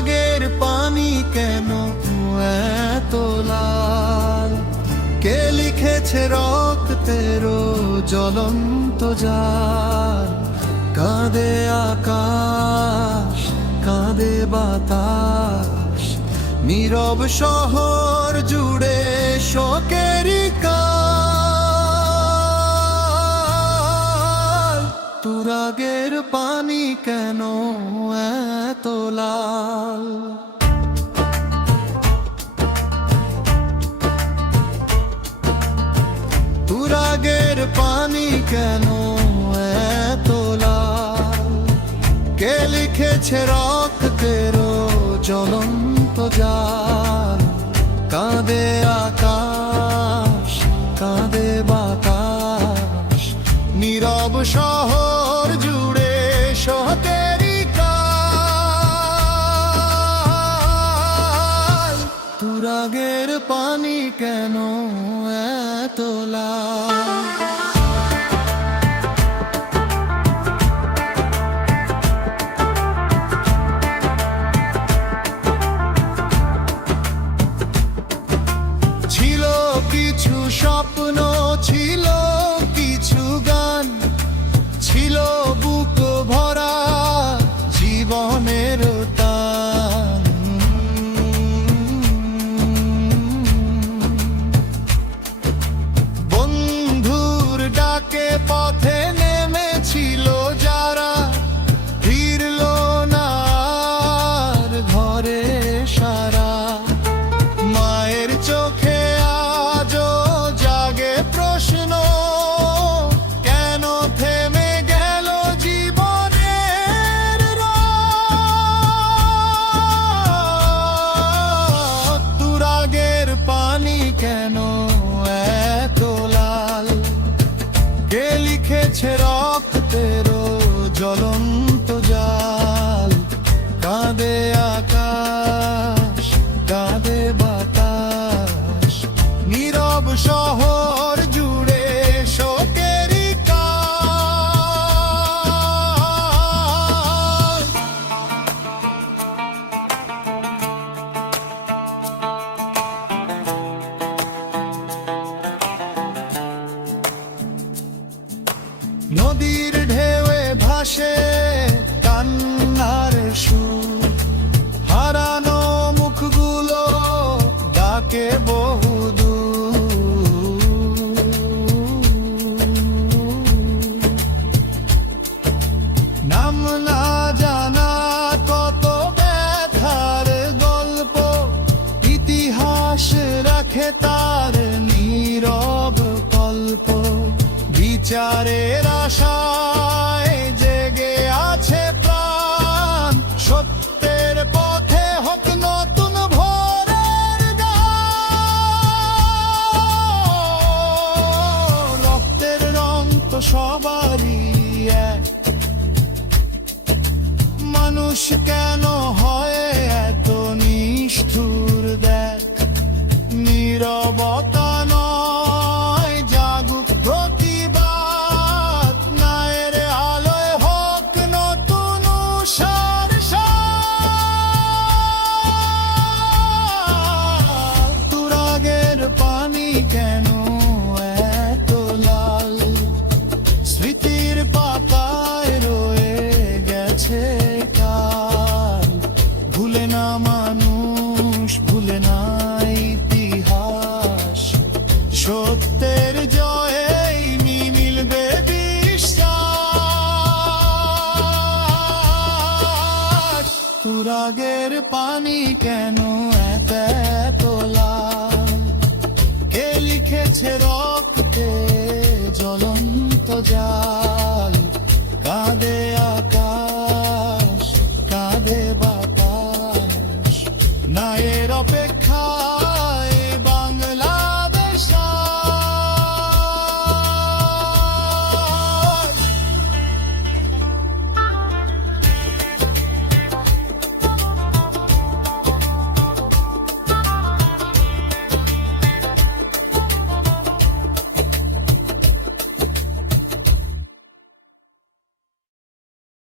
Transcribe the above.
তুরাগের পানি কেন এত লাল? কে লিখেছে রক্তেরও জ্বলন্ত জাল? কাঁদে আকাশ, কাঁদে বাতাস, নীরব শহর জুড়ে শোকেরই কাল। তুরাগের পানি কেন এত লাল? তুরাগের পানি কেন এত লাল? কে লিখেছে রক্তেরও জ্বলন্ত জাল? কাঁদে আকাশ, কাঁদে বাতাস, নীরব শহর জুড়ে শোকেরই কাল। তুরাগের পানি কেন এত লাল? ছিল কিছু স্বপ্ন, ছিল কিছু গান, ছিল বুক ভরা জীবনের টান। বন্ধুর ডাকে পথে নেমেছিল যারা, ফিরল না আর ঘরে সারা। মায়ের চোখে আজও জাগে প্রশ্ন, কেন থেমে গেল জীবনের রথ? তুরাগের পানি কেন এত লাল? কে লিখেছে রক্তেরও জ্বলন্ত জাল? কাঁদে আকাশ, কাঁদে বাতাস, নীরব শহর জুড়ে শোকেরই কাল। নদীর ঢেউয়ে ভাসে কান্নার সুর, হারানো মুখগুলো ডাকে বহুদূর। নাম না জানা কত ব্যথার গল্প, ইতিহাস রাখে তার নীরব কল্প। বিচারের আশায় জেগে আছে প্রাণ, সত্যের পথে হোক নতুন ভোরের গান। রক্তের রং তো সবারই এক, মানুষ কেন হয় এত নিষ্ঠুর? দেখ নীরবতা